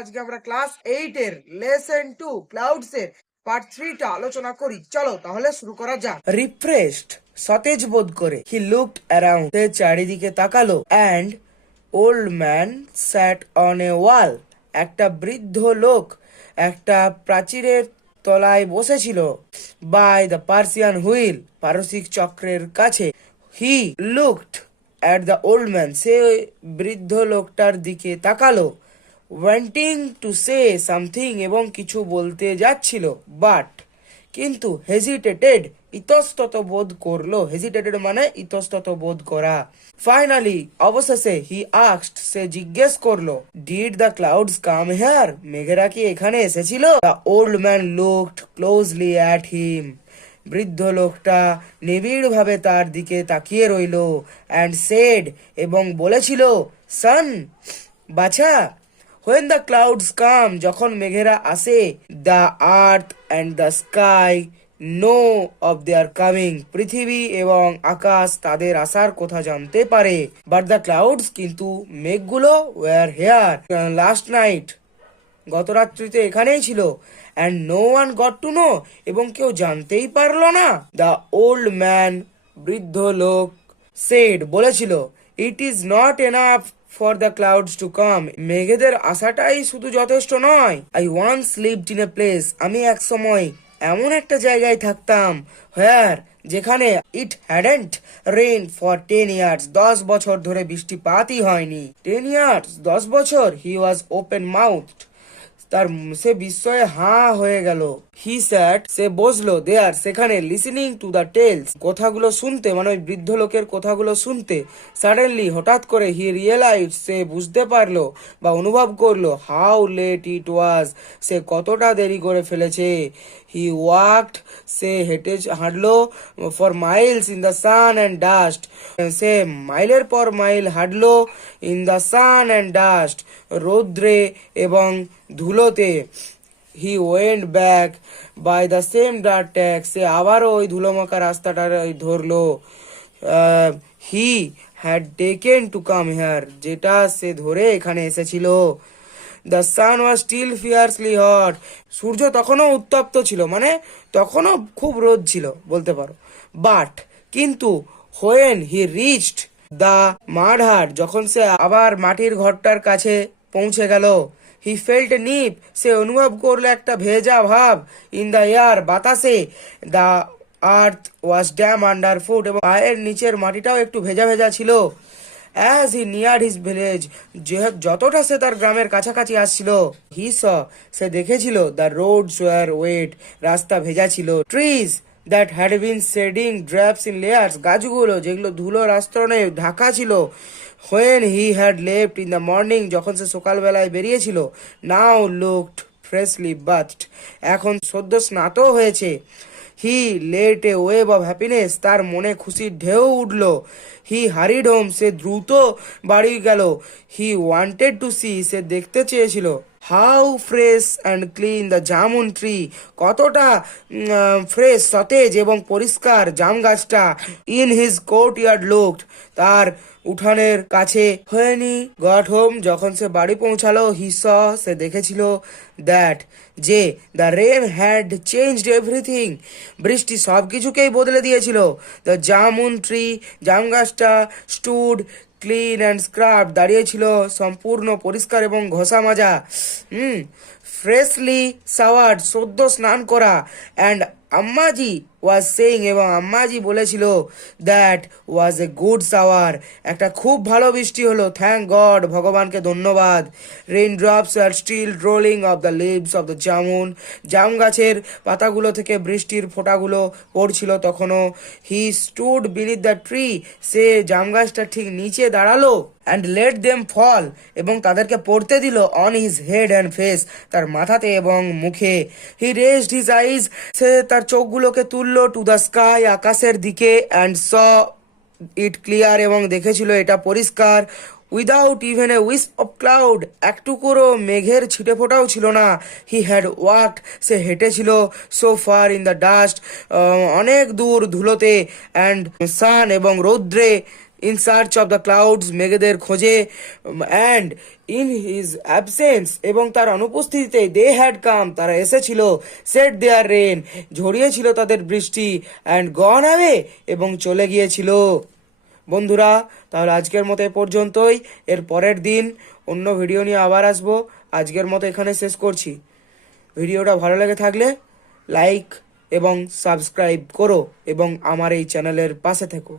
আজকে আমরা ক্লাস 8 এর লেসন 2 ক্লাউডস এর পার্ট 3 টা আলোচনা করি। চলো তাহলে শুরু করা যাক। রিফ্রেশড, সতেজ বোধ করে, হি লুকড অ্যারাউন্ড, সে চারিদিকে তাকালো, and old man sat on a wall, একটা বৃদ্ধ লোক একটা প্রাচীরের তলায় বসেছিল। বাই দ্য পার্সিয়ান হুইল, পারসিক চক্রের কাছে। He looked at the old man, সে বৃদ্ধ লোকটার দিকে তাকালো, ওয়ান্টিং টু সে সামথিং, এবং কিছু বলতে যাচ্ছিল, বাট কিন্তু হেজিটেটেড, ইতস্তত বোধ করলো। হেজিটেটেড মানে ইতস্তত বোধ করা। ফাইনালি, অবশেষে, হি আস্কড, সে জিজ্ঞেস করলো, did the clouds come here, মেঘেরা কি এখানে এসেছিল? The old man looked closely at him, বৃদ্ধ লোকটা নিবিড় ভাবে তার দিকে তাকিয়ে রইল, অ্যান্ড সেড, এবং বলেছিল, সান, বাছা, when the clouds come, যখন মেঘেরা আসে, the earth and the sky know of their coming, পৃথিবী এবং আকাশ তাদের আসার কথা জানতে পারে। but the clouds, কিন্তু মেঘগুলো, were here last night, গত রাত্রিতে এখানেই ছিল, and no one got to know, এবং কেউ জানতেই পারলো না। the old man, বৃদ্ধ লোক, said, বলেছিল, it is not enough for the clouds to come, মেঘেদের আসাটাই শুধু যথেষ্ট নয়। I once lived in a place, আমি এক সময় এমন একটা জায়গায় থাকতাম, where, যেখানে, it hadn't rained for 10 years, 10 বছর ধরে বৃষ্টিপাতই হয়নি। 10 years, 10 বছর। He was open mouthed, তার সে বিস্ময়ে হাঁ হয়ে গেল। হি স্যাট, সে বসলো, দেয়ার, সেখানে, লিসেনিং টু দ্য টেলস, কথাগুলো শুনতে, মানে ওই বৃদ্ধ লোকের কথাগুলো শুনতে। সাডেনলি, হঠাৎ করে, হি রিয়েলাইজ, সে বুঝতে পারলো বা অনুভব করলো, হাউ লেট ইট ওয়াজ, সে কতটা দেরি করে ফেলেছে। হি ওয়াকড, সে হাঁটলো, for miles in the sun and dust, সে মাইলের পর মাইল হাঁটলো, in the sun and dust, রৌদ্রে এবং ধুলোতে। He went back by the same dirt track, সে আবারও ওই ধুলোমাখা রাস্তাটা ধরলো। He had taken to come here, যেটা সে ধরে এখানে এসেছিল। The sun was still fiercely hot, সূর্য তখনও উত্তপ্ত ছিল, মানে তখনও খুব রোদ ছিল বলতে পারো। বাট, কিন্তু, হোয়েন হি রিচড দ্য মাড হাট, যখন সে আবার মাটির ঘরটার কাছে পৌঁছে গেল, হি ফেল্ট নিপ, সে অনুভব করলো একটা ভেজা ভাব, ইন দ্য এয়ার, বাতাসে। The earth was damp under foot, এবং পায়ের নিচের মাটিটাও একটু ভেজা ভেজা ছিল। As he neared his village, যতটা সে তার গ্রামের কাছাকাছি আসছিল, হি স, সে দেখেছিল, দ্য রোডস ওয়ার ওয়েট, রাস্তা ভেজা ছিল। Trees that had been shedding drops in layers, গাছগুলো যেগুলো ধুলোর আস্তরণে ঢাকা ছিল। when he had left in the morning, যখন সে সকালবেলায় বেরিয়েছিল, now looked freshly bathed, এখন সদ্য স্নাত হয়েছে। He let a wave of happiness, তার মনে খুশির ঢেউ উঠল। হি হারিড হোম, সে দ্রুত বাড়ি গেল। হি ওয়ান্টেড টু সি, সে দেখতে চেয়েছিল, how fresh and clean the jamun tree, কতটা ফ্রেশ, সতেজ এবং পরিষ্কার জাম গাছটা। In his court yard looked, তার উঠানের কাছে। হয়নি গট হোম, যখন সে বাড়ি পৌঁছালো, হি স, সে দেখেছিল, দ্যাট, যে, the rain had changed everything, বৃষ্টি সব কিছুকেই বদলে দিয়েছিল। দ্য জামুন ট্রি, জাম গাছটা, স্টুড ক্লিন অ্যান্ড স্ক্রাব, দাঁড়িয়েছিল সম্পূর্ণ পরিষ্কার এবং ঘষা মাজা। ফ্রেশলি শাওয়ার্ড, সদ্য স্নান করা। অ্যান্ড আম্মাজি ওয়াজ সেইং, এবং আম্মাজি বলেছিল, that was a good shower, একটা খুব ভালো বৃষ্টি হলো, থ্যাংক গড, ভগবানকে ধন্যবাদ। Rain drops are still rolling off the leaves of the jamun, জাম গাছের পাতাগুলো থেকে বৃষ্টির ফোঁটাগুলো পড়ছিল তখনও। He stood beneath the tree, সে জাম গাছটা ঠিক নিচে দাঁড়ালো। অ্যান্ড লেট দেম ফল, এবং তাদেরকে পড়তে দিল, on his head and face, তার মাথাতে এবং মুখে। হি রেজড হিজ আইজ, সে তার চোখগুলোকে তুললো, টু দ্য স্কাই, আকাশের দিকে। অ্যান্ড স ইট ক্লিয়ার, এবং দেখেছিল এটা পরিষ্কার। Without even a wisp of cloud, একটুকুরো মেঘের ছিটে ফোটাও ছিল না। হি হ্যাড ওয়াকড, সে হেঁটেছিল, so far in the dust, অনেক দূর ধুলোতে, অ্যান্ড সান, এবং রৌদ্রে, in search of the clouds, মেঘেদের খোঁজে, অ্যান্ড ইন হিজ অ্যাবসেন্স, এবং তার অনুপস্থিতিতে দে হ্যাড কাম, তারা এসেছিল, সেট দেয়ার রেন, ঝরিয়েছিল তাদের বৃষ্টি, অ্যান্ড গন অ্যাওয়ে, এবং চলে গিয়েছিল। বন্ধুরা, তাহলে আজকের মতো এ পর্যন্তই। এর পরের দিন অন্য ভিডিও নিয়ে আবার আসবো। আজকের মতো এখানে শেষ করছি। ভিডিওটা ভালো লেগে থাকলে লাইক এবং সাবস্ক্রাইব করো এবং আমার এই চ্যানেলের পাশে থেকো।